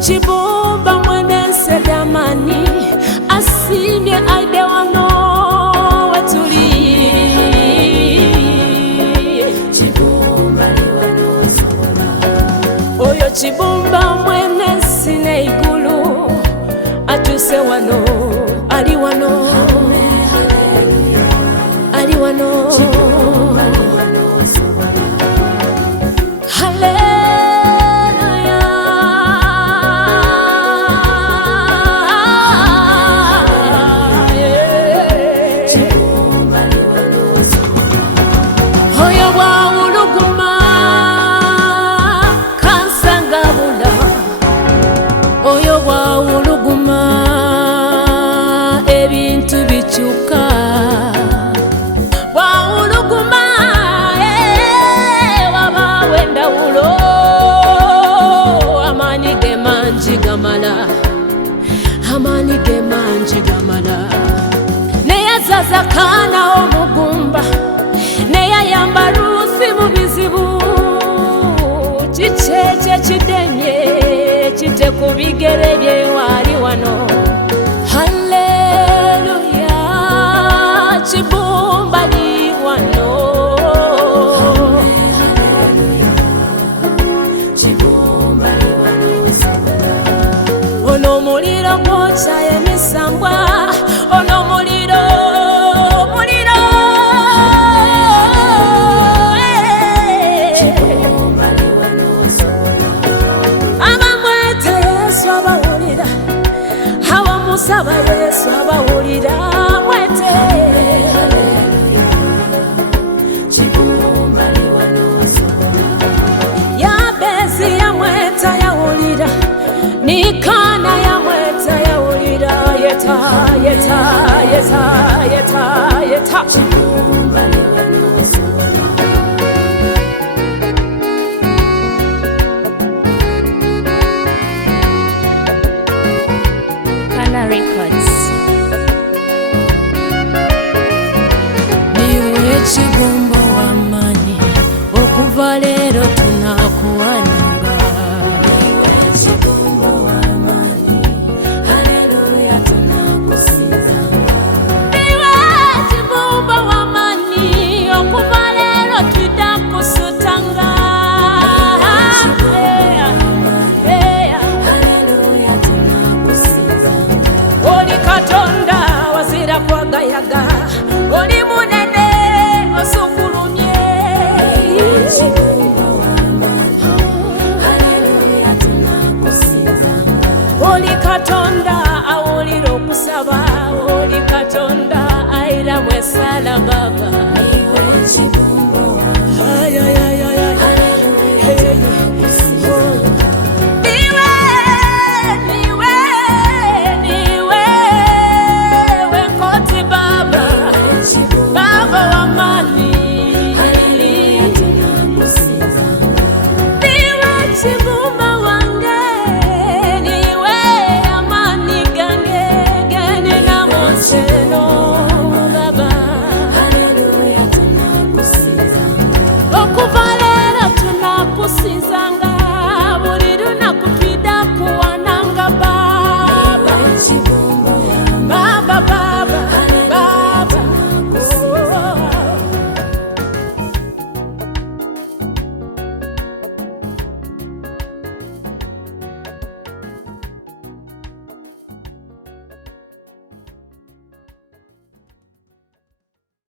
Chibumba mwene sedamani asimye aide wano watuli. Chibumba ali wano wasobola. Oyo Chibumba mwene sine igulu atuse wano ali wano. Ali wano. Chibumba ali wano wasobola. Amani ge manji gamala neya zaza kana omugumba neya yamba rusi mu bizibu chicheche chidemye chite ku bigere bye wali wano. Haleluya Chibumba ali wano. Ono muliro gwocha emisambwa, ono muliro, muliro. Chibumba ali wano wasobola. Abamwete Yesu abawulira, abamusaba Yesu abawulira mwete. Chibumba ali wano wasobola. Yabesi yamweta yawulira, nikana yamweta yawulira yeta yeta yeta yeta yeta. Chibumba ali wano wasobola. Kana Records. Niwe Chibumba w'amaanyi okuva leero tunakuwananga. Niwe Chibumba w'amaanyi, haleluya tunakusizanga. Niwe Chibumba w'amaanyi okuva leero tunakusutanga. Haleluya tunakusizanga. Oli Katonda wazira kwagayaga, oli munene osufulumye. Chibumba w'amaanyi, haleluya tunakusizanga. Oli Katonda awulira okusaba, oli Katonda ayira mwesala baba.